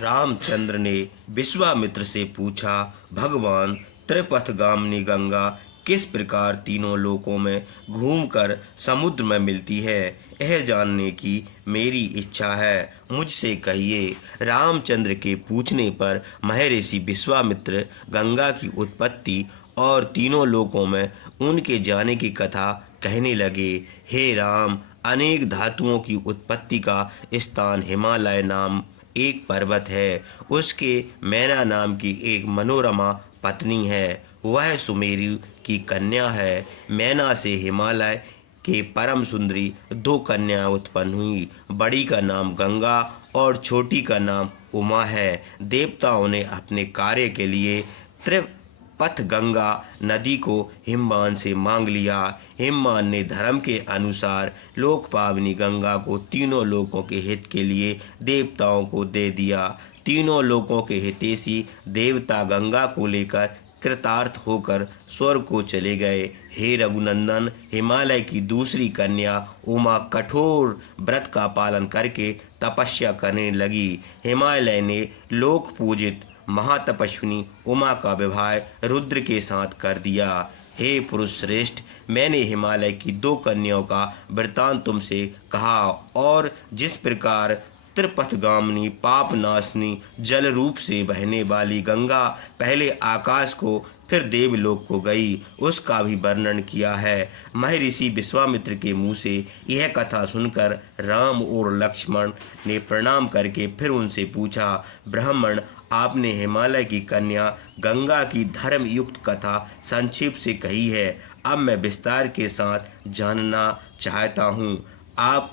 रामचंद्र ने विश्वामित्र से पूछा, भगवान, त्रिपथगामिनी गंगा किस प्रकार तीनों लोकों में घूमकर समुद्र में मिलती है, यह जानने की मेरी इच्छा है, मुझसे कहिए। रामचंद्र के पूछने पर महर्षि विश्वामित्र गंगा की उत्पत्ति और तीनों लोकों में उनके जाने की कथा कहने लगे। हे राम, अनेक धातुओं की उत्पत्ति का स्थान हिमालय नाम एक पर्वत है। उसके मैना नाम की एक मनोरमा पत्नी है। वह सुमेरु की कन्या है। मैना से हिमालय के परम सुंदरी दो कन्याएं उत्पन्न हुई। बड़ी का नाम गंगा और छोटी का नाम उमा है। देवताओं ने अपने कार्य के लिए त्रिपथ गंगा नदी को हिमवान से मांग लिया। हिमवान ने धर्म के अनुसार लोक पावनी गंगा को तीनों लोकों के हित के लिए देवताओं को दे दिया। तीनों लोकों के हितैषी देवता गंगा को लेकर कृतार्थ होकर स्वर्ग को चले गए। हे रघुनंदन, हिमालय की दूसरी कन्या उमा कठोर व्रत का पालन करके तपस्या करने लगी। हिमालय ने लोक पूजित महातपस्विनी उमा का विवाह रुद्र के साथ कर दिया। हे पुरुष श्रेष्ठ, मैंने हिमालय की दो कन्याओं का वृतांत तुमसे कहा, और जिस प्रकार त्रिपथगामिनी पापनाशनी जल रूप से बहने वाली गंगा पहले आकाश को फिर देवलोक को गई, उसका भी वर्णन किया है। महर्षि विश्वामित्र के मुँह से यह कथा सुनकर राम और लक्ष्मण ने प्रणाम करके फिर उनसे पूछा, ब्राह्मण, आपने हिमालय की कन्या गंगा की धर्म युक्त कथा संक्षेप से कही है। अब मैं विस्तार के साथ जानना चाहता हूँ। आप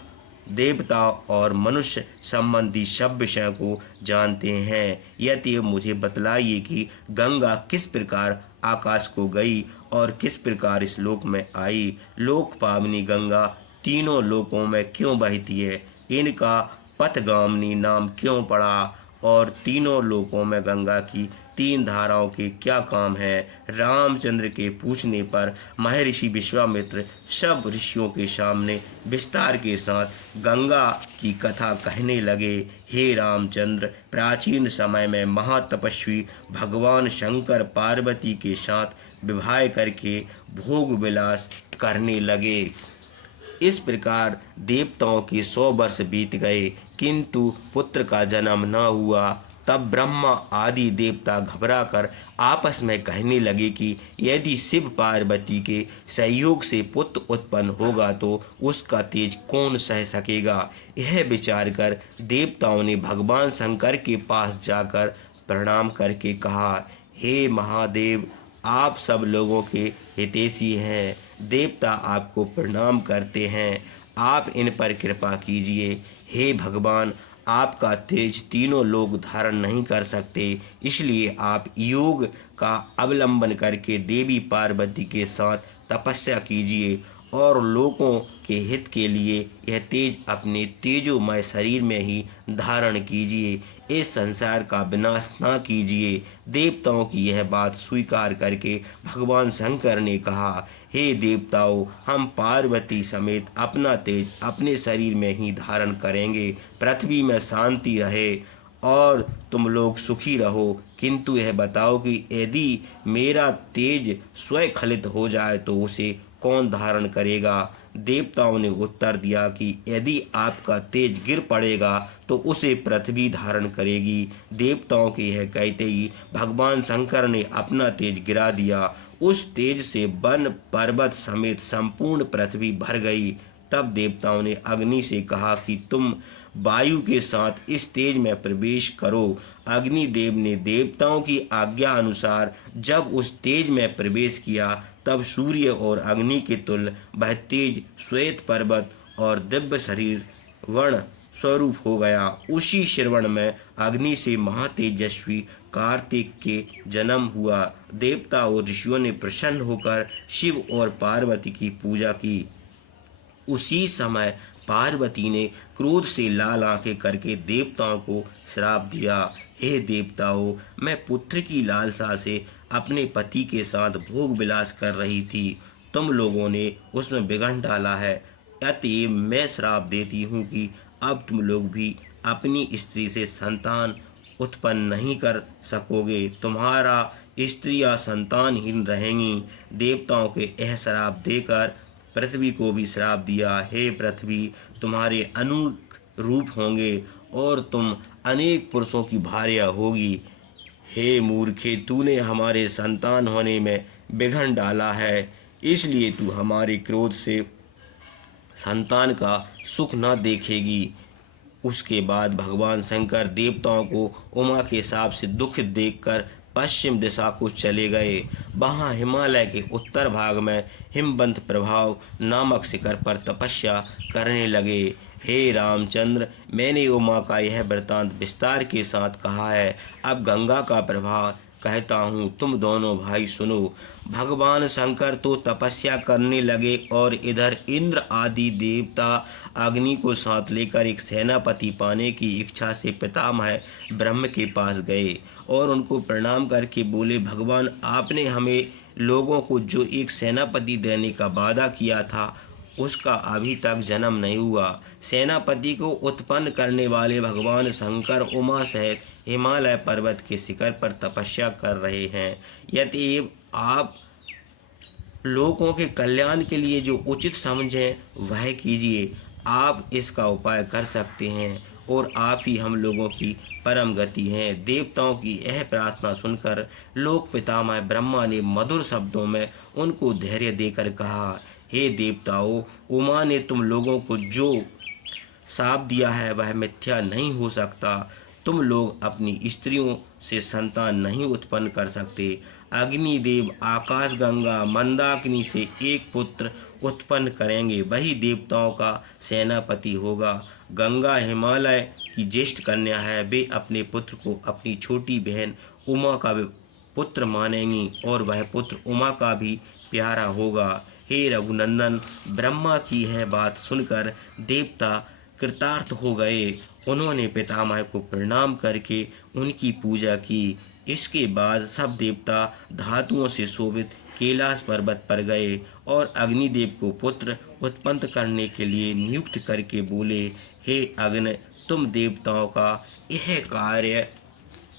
देवता और मनुष्य संबंधी सब विषयों को जानते हैं, यदि मुझे बतलाइए कि गंगा किस प्रकार आकाश को गई और किस प्रकार इस लोक में आई। लोक पावनी गंगा तीनों लोकों में क्यों बहती है, इनका पथगामिनी नाम क्यों पड़ा, और तीनों लोकों में गंगा की तीन धाराओं के क्या काम है। रामचंद्र के पूछने पर महर्षि विश्वामित्र सब ऋषियों के सामने विस्तार के साथ गंगा की कथा कहने लगे। हे रामचंद्र, प्राचीन समय में महातपस्वी भगवान शंकर पार्वती के साथ विवाह करके भोग विलास करने लगे। इस प्रकार देवताओं के 100 वर्ष बीत गए, किंतु पुत्र का जन्म न हुआ। तब ब्रह्मा आदि देवता घबराकर आपस में कहने लगे कि यदि शिव पार्वती के सहयोग से पुत्र उत्पन्न होगा तो उसका तेज कौन सह सकेगा। यह विचार कर देवताओं ने भगवान शंकर के पास जाकर प्रणाम करके कहा, हे महादेव, आप सब लोगों के हितैषी हैं। देवता आपको प्रणाम करते हैं, आप इन पर कृपा कीजिए। हे भगवान, आपका तेज तीनों लोग धारण नहीं कर सकते, इसलिए आप योग का अवलंबन करके देवी पार्वती के साथ तपस्या कीजिए और लोगों के हित के लिए यह तेज अपने तेजोमय शरीर में ही धारण कीजिए। इस संसार का विनाश ना कीजिए। देवताओं की यह बात स्वीकार करके भगवान शंकर ने कहा, हे देवताओं, हम पार्वती समेत अपना तेज अपने शरीर में ही धारण करेंगे। पृथ्वी में शांति रहे और तुम लोग सुखी रहो, किंतु यह बताओ कि यदि मेरा तेज स्वखलित हो जाए तो उसे कौन धारण करेगा। देवताओं ने उत्तर दिया कि यदि आपका तेज गिर पड़ेगा तो उसे पृथ्वी धारण करेगी। देवताओं के यह कहते ही भगवान शंकर ने अपना तेज गिरा दिया। उस तेज से वन पर्वत समेत संपूर्ण पृथ्वी भर गई। तब देवताओं ने अग्नि से कहा कि तुम वायु के साथ इस तेज में प्रवेश करो। अग्निदेव ने देवताओं की आज्ञा अनुसार जब उस तेज में प्रवेश किया, तब सूर्य और अग्नि के तुल्य वह तेज श्वेत पर्वत और दिव्य शरीर वर्ण स्वरूप हो गया। उसी श्रवण में अग्नि से महातेजस्वी कार्तिक के जन्म हुआ। देवता और ऋषियों ने प्रसन्न होकर शिव और पार्वती की पूजा की। उसी समय पार्वती ने क्रोध से लाल आंखें करके देवताओं को श्राप दिया, हे देवताओं, मैं पुत्र की लालसा से अपने पति के साथ भोग विलास कर रही थी। तुम लोगों ने उसमें विघ्न डाला है, अतएव मैं श्राप देती हूँ कि अब तुम लोग भी अपनी स्त्री से संतान उत्पन्न नहीं कर सकोगे। तुम्हारा स्त्रियां संतानहीन रहेंगी। देवताओं के यह श्राप देकर पृथ्वी को भी श्राप दिया। हे पृथ्वी, तुम्हारे अनेक रूप होंगे और तुम अनेक पुरुषों की भार्या होगी। हे मूर्खे, तूने हमारे संतान होने में विघ्न डाला है, इसलिए तू हमारे क्रोध से संतान का सुख न देखेगी। उसके बाद भगवान शंकर देवताओं को उमा के शाप से दुखित देखकर पश्चिम दिशा को चले गए। वहाँ हिमालय के उत्तर भाग में हिमवंत प्रभाव नामक शिखर पर तपस्या करने लगे। हे रामचंद्र, मैंने उमा का यह वृत्तांत विस्तार के साथ कहा है। अब गंगा का प्रभाव कहता हूँ, तुम दोनों भाई सुनो। भगवान शंकर तो तपस्या करने लगे और इधर इंद्र आदि देवता अग्नि को साथ लेकर एक सेनापति पाने की इच्छा से पितामह ब्रह्म के पास गए और उनको प्रणाम करके बोले, भगवान, आपने हमें लोगों को जो एक सेनापति देने का वादा किया था उसका अभी तक जन्म नहीं हुआ। सेनापति को उत्पन्न करने वाले भगवान शंकर उमा सहित हिमालय पर्वत के शिखर पर तपस्या कर रहे हैं। यदि आप लोगों के कल्याण के लिए जो उचित समझें वह कीजिए। आप इसका उपाय कर सकते हैं और आप ही हम लोगों की परम गति हैं। देवताओं की यह प्रार्थना सुनकर लोक पितामह ब्रह्मा ने मधुर शब्दों में उनको धैर्य देकर कहा, हे देवताओं, उमा ने तुम लोगों को जो शाप दिया है वह मिथ्या नहीं हो सकता। तुम लोग अपनी स्त्रियों से संतान नहीं उत्पन्न कर सकते। अग्निदेव आकाश गंगा मंदाकिनी से एक पुत्र उत्पन्न करेंगे, वही देवताओं का सेनापति होगा। गंगा हिमालय की ज्येष्ठ कन्या है, वे अपने पुत्र को अपनी छोटी बहन उमा का पुत्र मानेंगी और वह पुत्र उमा का भी प्यारा होगा। हे रघुनंदन, ब्रह्मा की यह बात सुनकर देवता कृतार्थ हो गए। उन्होंने पितामह को प्रणाम करके उनकी पूजा की। इसके बाद सब देवता धातुओं से शोभित कैलाश पर्वत पर गए और अग्निदेव को पुत्र उत्पन्न करने के लिए नियुक्त करके बोले, हे अग्नि, तुम देवताओं का यह कार्य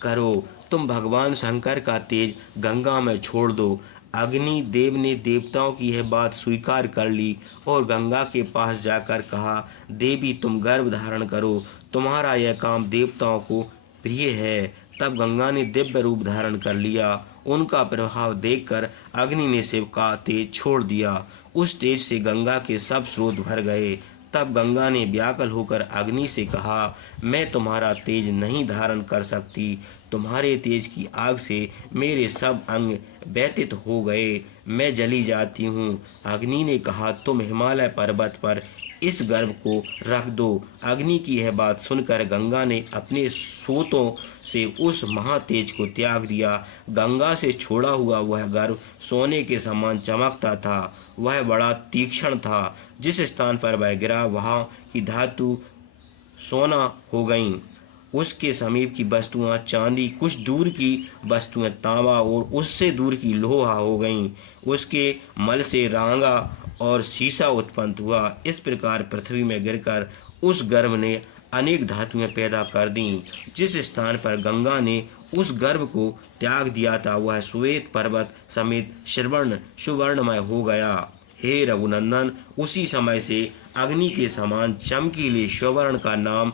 करो। तुम भगवान शंकर का तेज गंगा में छोड़ दो। अग्नि देव ने देवताओं की यह बात स्वीकार कर ली और गंगा के पास जाकर कहा, देवी, तुम गर्भ धारण करो, तुम्हारा यह काम देवताओं को प्रिय है। तब गंगा ने दिव्य रूप धारण कर लिया। उनका प्रभाव देखकर अग्नि ने शिव का तेज छोड़ दिया। उस तेज से गंगा के सब स्रोत भर गए। तब गंगा ने व्याकुल होकर अग्नि से कहा, मैं तुम्हारा तेज नहीं धारण कर सकती। तुम्हारे तेज की आग से मेरे सब अंग व्यतीत हो गए, मैं जली जाती हूँ। अग्नि ने कहा, तुम हिमालय पर्वत पर इस गर्भ को रख दो। अग्नि की यह बात सुनकर गंगा ने अपने सोतों से उस महातेज को त्याग दिया। गंगा से छोड़ा हुआ वह गर्भ सोने के समान चमकता था। वह बड़ा तीक्ष्ण था। जिस स्थान पर वह गिरा वहाँ की धातु सोना हो गईं। उसके समीप की वस्तुएं चांदी, कुछ दूर की वस्तुएं तांबा और उससे दूर की लोहा हो गईं। उसके मल से रांगा और शीशा उत्पन्न हुआ। इस प्रकार पृथ्वी में गिरकर उस गर्भ ने अनेक धातुएं पैदा कर दीं। जिस स्थान पर गंगा ने उस गर्भ को त्याग दिया था वह श्वेत पर्वत समेत सुवर्णमय हो गया। हे रघुनंदन, उसी समय से अग्नि के समान चमकीले स्वर्ण का नाम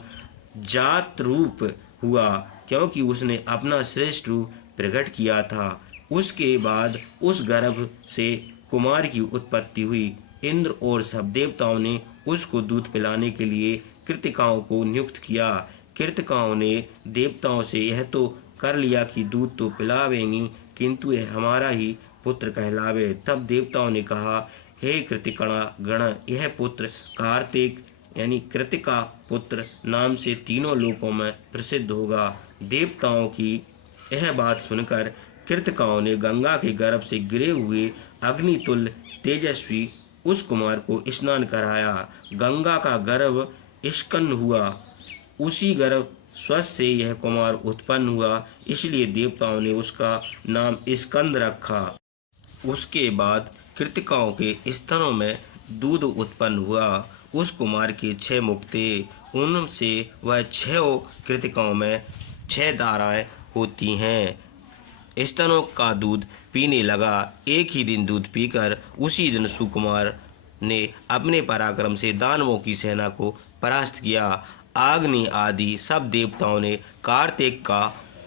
जात रूप हुआ, क्योंकि उसने अपना श्रेष्ठ रूप प्रकट किया था। उसके बाद उस गर्भ से कुमार की उत्पत्ति हुई। इंद्र और सब देवताओं ने उसको दूध पिलाने के लिए कृतिकाओं को नियुक्त किया। कृतिकाओं ने देवताओं से यह तो कर लिया कि दूध तो पिलावेंगी, किंतु यह हमारा ही पुत्र कहलावे। तब देवताओं ने कहा, हे कृतिकणा गण, यह पुत्र कार्तिक यानी कृतिका पुत्र नाम से तीनों लोकों में प्रसिद्ध होगा। देवताओं की यह बात सुनकर कृतिकाओं ने गंगा के गर्भ से गिरे हुए अग्नितुल्य तेजस्वी उस कुमार को स्नान कराया। गंगा का गर्भ स्कंद हुआ। उसी गर्भ स्वस्थ से यह कुमार उत्पन्न हुआ, इसलिए देवताओं ने उसका नाम स्कंद रखा। उसके बाद कृतिकाओं के स्तनों में दूध उत्पन्न हुआ। उस कुमार के 6 मुख थे, उनसे वह 6 कृतिकाओं में 6 धाराएं होती हैं। स्तनों का दूध पीने लगा। एक ही दिन दूध पीकर उसी दिन सुकुमार ने अपने पराक्रम से दानवों की सेना को परास्त किया। अग्नि आदि सब देवताओं ने कार्तिक का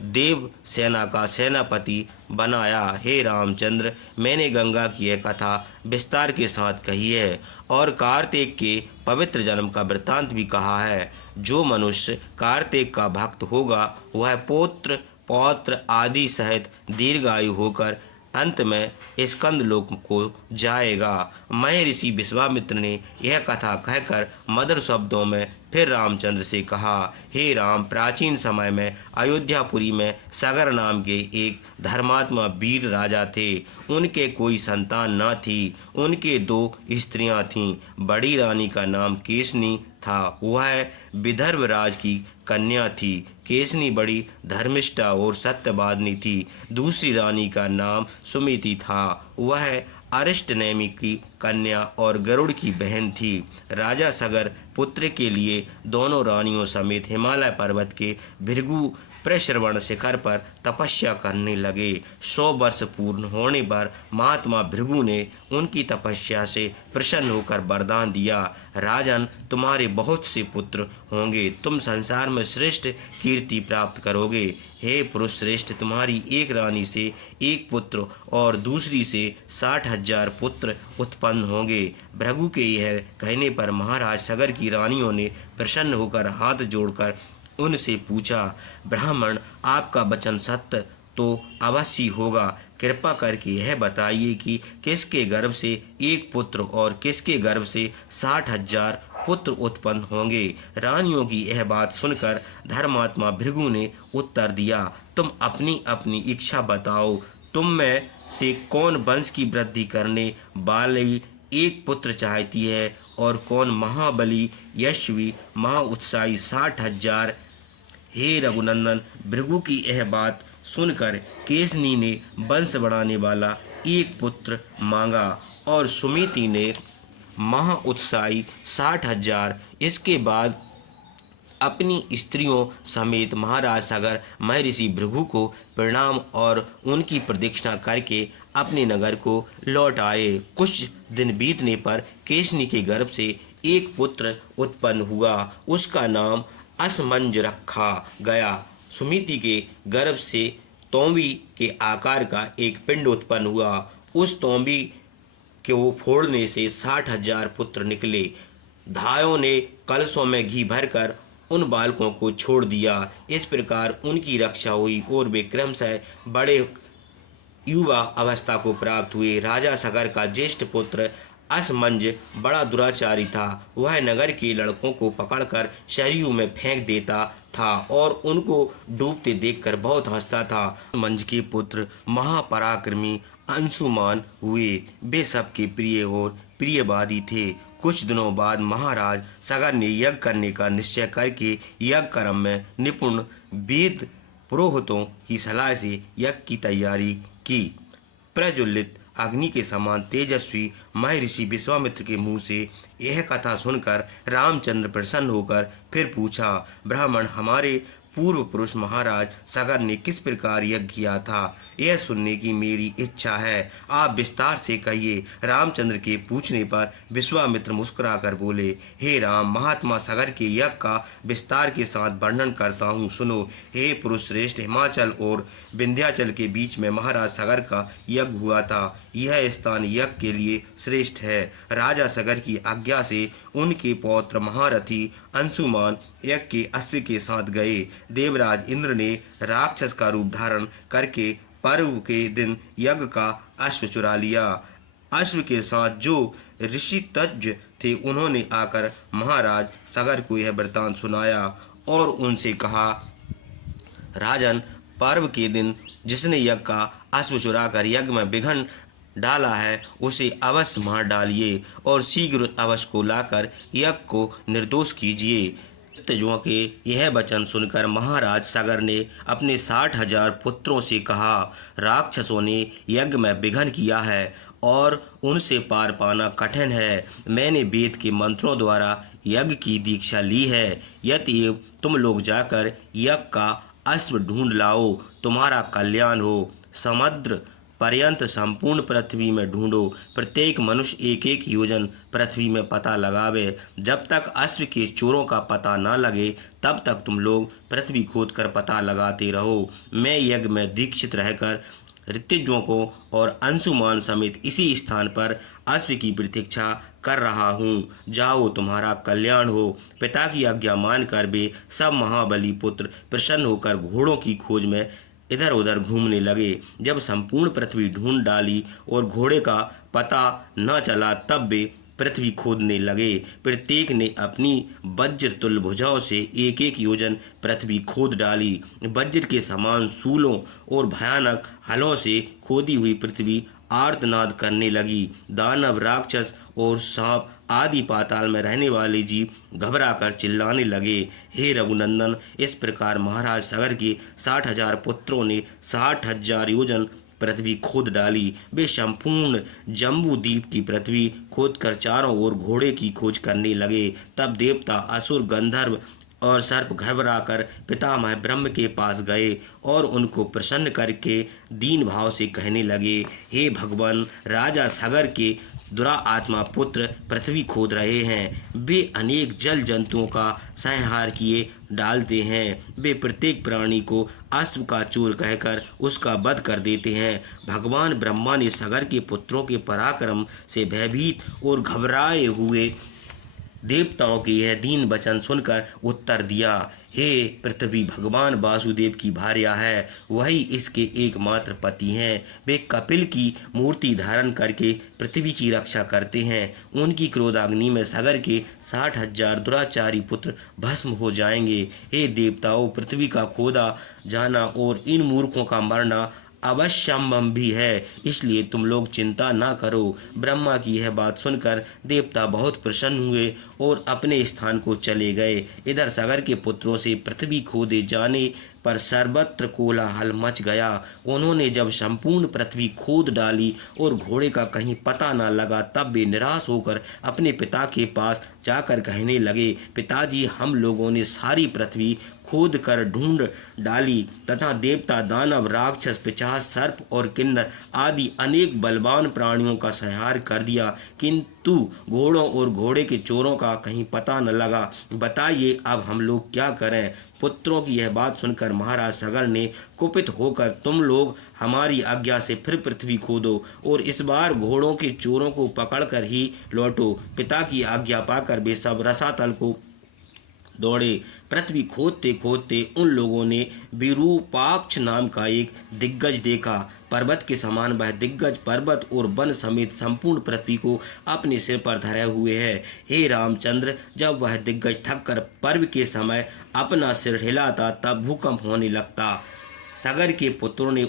देव सेना का सेनापति बनाया। हे रामचंद्र, मैंने गंगा की यह कथा विस्तार के साथ कही है और कार्तिक के पवित्र जन्म का वृत्तांत भी कहा है। जो मनुष्य कार्तिक का भक्त होगा वह पुत्र पौत्र आदि सहित दीर्घायु होकर अंत में स्कंद लोक को जाएगा। महर्षि विश्वामित्र ने यह कथा कहकर मधुर शब्दों में फिर रामचंद्र से कहा, हे राम, प्राचीन समय में अयोध्यापुरी में सगर नाम के एक धर्मात्मा वीर राजा थे। उनके कोई संतान न थी। उनके 2 स्त्रियां थीं। बड़ी रानी का नाम केसनी था। वह विदर्भ राज की कन्या थी। केसनी बड़ी धर्मिष्ठा और सत्यवादिनी थी। दूसरी रानी का नाम सुमिति था। वह अरिष्टनेमि की कन्या और गरुड़ की बहन थी। राजा सगर पुत्र के लिए दोनों रानियों समेत हिमालय पर्वत के भृगु प्रश्रवण शिखर पर तपस्या करने लगे। 100 वर्ष पूर्ण होने पर महात्मा भृगु ने उनकी तपस्या से प्रसन्न होकर वरदान दिया, राजन, तुम्हारे बहुत से पुत्र होंगे। तुम संसार में श्रेष्ठ कीर्ति प्राप्त करोगे। हे पुरुष श्रेष्ठ, तुम्हारी एक रानी से एक पुत्र और दूसरी से 60,000 पुत्र उत्पन्न होंगे। भृगु के यह कहने पर महाराज सगर की रानियों ने प्रसन्न होकर हाथ जोड़कर उनसे पूछा, ब्राह्मण, आपका वचन सत्य तो अवश्य होगा। कृपा करके यह बताइए कि किसके गर्भ से एक पुत्र और किसके गर्भ से 60,000 पुत्र उत्पन्न होंगे। रानियों की यह बात सुनकर धर्मात्मा भृगु ने उत्तर दिया, तुम अपनी अपनी इच्छा बताओ। तुम में से कौन वंश की वृद्धि करने वाली एक पुत्र चाहती है और कौन महाबली यशस्वी महाउत्साही 60,000। हे रघुनंदन, भृगु की यह बात सुनकर केसनी ने वंश बढ़ाने वाला एक पुत्र मांगा और सुमिति ने महाउत्साही 60,000। इसके बाद अपनी स्त्रियों समेत महाराज सगर महर्षि भृगु को प्रणाम और उनकी प्रदक्षिणा करके अपने नगर को लौट आए। कुछ दिन बीतने पर केसनी के गर्भ से एक पुत्र उत्पन्न हुआ। उसका नाम असमंज रखा गया। सुमिति के गर्भ से तोंबी के आकार का एक पिंड उत्पन्न हुआ। उस तोंबी को फोड़ने से 60,000 पुत्र निकले। धायों ने कलशों में घी भरकर उन बालकों को छोड़ दिया। इस प्रकार उनकी रक्षा हुई और वे क्रमशः बड़े युवा अवस्था को प्राप्त हुए। राजा सगर का ज्येष्ठ पुत्र असमंज बड़ा दुराचारी था। वह नगर के लड़कों को पकड़कर सरयू में फेंक देता था और उनको डूबते देखकर बहुत हंसता था। मंज के पुत्र महापराक्रमी अंशुमान हुए। वे सबके प्रिय और प्रियवादी थे। कुछ दिनों बाद महाराज सगर ने यज्ञ करने का निश्चय करके यज्ञ कर्म में निपुण वेद पुरोहितों की सलाह से यज्ञ की तैयारी की। प्रज्वलित अग्नि के समान तेजस्वी महर्षि विश्वामित्र के मुंह से यह कथा सुनकर रामचंद्र प्रसन्न होकर फिर पूछा, ब्राह्मण, हमारे पूर्व पुरुष महाराज सगर ने किस प्रकार यज्ञ किया था, यह सुनने की मेरी इच्छा है। आप विस्तार से कहिए। रामचंद्र के पूछने पर विश्वामित्र मुस्कुराकर बोले, हे राम, महात्मा सगर के यज्ञ का विस्तार के साथ वर्णन करता हूँ, सुनो। हे पुरुष श्रेष्ठ, हिमाचल और विंध्याचल के बीच में महाराज सगर का यज्ञ हुआ था। यह स्थान यज्ञ के लिए श्रेष्ठ है। राजा सगर की आज्ञा से उनके पौत्र महारथी अंशुमान यज्ञ के अश्व के साथ गए। देवराज इंद्र ने राक्षस का रूप धारण करके पर्व के दिन यज्ञ का अश्व चुरा लिया। अश्व के साथ जो ऋषि तज्ज थे उन्होंने आकर महाराज सगर को यह वृत्तांत सुनाया और उनसे कहा, राजन, पर्व के दिन जिसने यज्ञ का अश्व चुराकर यज्ञ में विघ्न डाला है उसे अवश्य मार डालिए और शीघ्र अवश्य को लाकर यज्ञ को निर्दोष कीजिए। तजुओं के यह वचन सुनकर महाराज सगर ने अपने 60,000 पुत्रों से कहा, राक्षसों ने यज्ञ में विघ्न किया है और उनसे पार पाना कठिन है। मैंने वेद के मंत्रों द्वारा यज्ञ की दीक्षा ली है। यदि तुम लोग जाकर यज्ञ का अश्व ढूंढ लाओ, तुम्हारा कल्याण हो। समुद्र पर्यंत संपूर्ण पृथ्वी में ढूंढो, प्रत्येक मनुष्य एक एक योजन पृथ्वी में पता लगावे। जब तक अश्व के चोरों का पता न लगे तब तक तुम लोग पृथ्वी खोद कर पता लगाते रहो। मैं यज्ञ में दीक्षित रहकर ऋतुजों को और अंशुमान समेत इसी स्थान पर अश्व की प्रतीक्षा कर रहा हूँ। जाओ, तुम्हारा कल्याण हो। पिता की आज्ञा मानकर वे सब महाबली पुत्र प्रसन्न होकर घोड़ों की खोज में इधर उधर घूमने लगे। जब संपूर्ण पृथ्वी ढूंढ डाली और घोड़े का पता न चला तब वे पृथ्वी खोदने लगे। प्रत्येक ने अपनी वज्र तुल्य भुजाओं से एक एक योजन पृथ्वी खोद डाली। वज्र के समान शूलों और भयानक हलों से खोदी हुई पृथ्वी आर्तनाद करने लगी। दानव, राक्षस और सांप आदि पाताल में रहने वाले जीव घबराकर चिल्लाने लगे। हे रघुनंदन, इस प्रकार महाराज सगर के 60,000 पुत्रों ने 60,000 योजन पृथ्वी खोद डाली। वे संपूर्ण जम्बू द्वीप की पृथ्वी खोदकर चारों ओर घोड़े की खोज करने लगे। तब देवता, असुर, गंधर्व और सर्प घबराकर पितामह ब्रह्म के पास गए और उनको प्रसन्न करके दीन भाव से कहने लगे, हे भगवान, राजा सगर के दुरात्मा पुत्र पृथ्वी खोद रहे हैं। वे अनेक जल जंतुओं का संहार किए डालते हैं। वे प्रत्येक प्राणी को अश्व का चोर कहकर उसका वध कर देते हैं। भगवान ब्रह्मा ने सगर के पुत्रों के पराक्रम से भयभीत और घबराए हुए देवताओं के यह दीन वचन सुनकर उत्तर दिया, हे पृथ्वी भगवान वासुदेव की भार्या है, वही इसके एकमात्र पति हैं। वे कपिल की मूर्ति धारण करके पृथ्वी की रक्षा करते हैं। उनकी क्रोधाग्नि में सगर के 60,000 दुराचारी पुत्र भस्म हो जाएंगे। हे देवताओं, पृथ्वी का खोदा जाना और इन मूर्खों का मरना अवश्यम्भव भी है, इसलिए तुम लोग चिंता ना करो। ब्रह्मा की यह बात सुनकर देवता बहुत प्रसन्न हुए और अपने स्थान को चले गए। इधर सगर के पुत्रों से पृथ्वी खोदे जाने पर सर्वत्र कोलाहल मच गया। उन्होंने जब संपूर्ण पृथ्वी खोद डाली और घोड़े का कहीं पता न लगा तब वे निराश होकर अपने पिता के पास जाकर कहने लगे, पिताजी, हम लोगों ने सारी पृथ्वी खोद कर ढूंढ डाली तथा देवता, दानव, राक्षस, पिशाच, सर्प और किन्नर आदि अनेक बलवान प्राणियों का संहार कर दिया, किंतु घोड़ों और घोड़े के चोरों का कहीं पता न लगा। बताइए अब हम लोग क्या करें। पुत्रों की यह बात सुनकर महाराज सगर ने कुपित होकर, तुम लोग हमारी आज्ञा से फिर पृथ्वी खोदो और इस बार घोड़ों के चोरों को पकड़कर ही लौटो। पिता की आज्ञा पाकर वे सब रसातल को दौड़े। पृथ्वी खोदते खोदते उन लोगों ने विरूपाक्ष नाम का एक दिग्गज देखा। पर्वत के समान वह दिग्गज पर्वत और वन समेत संपूर्ण पृथ्वी को अपने सिर पर धरे हुए है। हे रामचंद्र, जब वह दिग्गज थककर पर्व के समय अपना सिर हिलाता तब भूकंप होने लगता। सगर के पुत्रों ने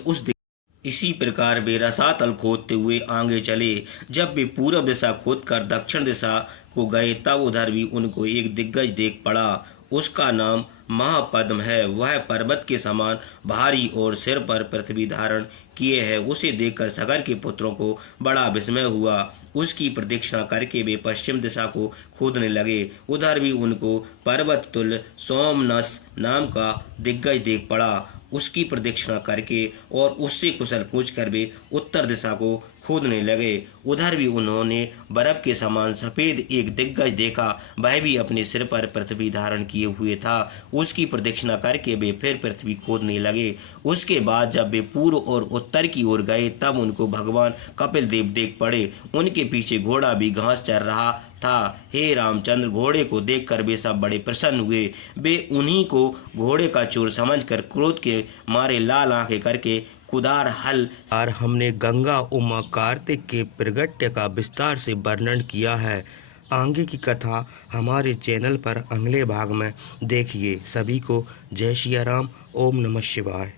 इसी प्रकार वे रसातल खोदते हुए आगे चले। जब वे पूर्व दिशा खोदकर दक्षिण दिशा को गए तब उधर भी उनको एक दिग्गज देख पड़ा। उसका नाम महापद्म है। वह पर्वत के समान भारी और सिर पर पृथ्वी धारण किए है। उसे देखकर सगर के पुत्रों को बड़ा विस्मय हुआ। उसकी प्रदक्षिणा करके वे पश्चिम दिशा को खोदने लगे। उधर भी उनको पर्वत तुल्य सोमनस नाम का दिग्गज देख पड़ा। उसकी प्रदक्षिणा करके और उससे कुशल पूछकर वे उत्तर दिशा को खोदने लगे। उधर भी उन्होंने बर्फ के समान सफ़ेद एक दिग्गज देखा। वह भी अपने सिर पर पृथ्वी धारण किए हुए था। उसकी प्रदक्षिणा करके वे फिर पृथ्वी खोदने लगे। उसके बाद जब वे पूर्व और उत्तर की ओर गए तब उनको भगवान कपिल देव देख पड़े। उनके पीछे घोड़ा भी घास चर रहा था। हे रामचंद्र, घोड़े को देखकर वे सब बड़े प्रसन्न हुए। वे उन्हीं को घोड़े का चोर समझकर क्रोध के मारे लाल आंखें करके कुदार हल। और हमने गंगा, उमा, कार्तिक के प्रगट्य का विस्तार से वर्णन किया है। आगे की कथा हमारे चैनल पर अगले भाग में देखिए। सभी को जय सिया राम। ओम नमः शिवाय।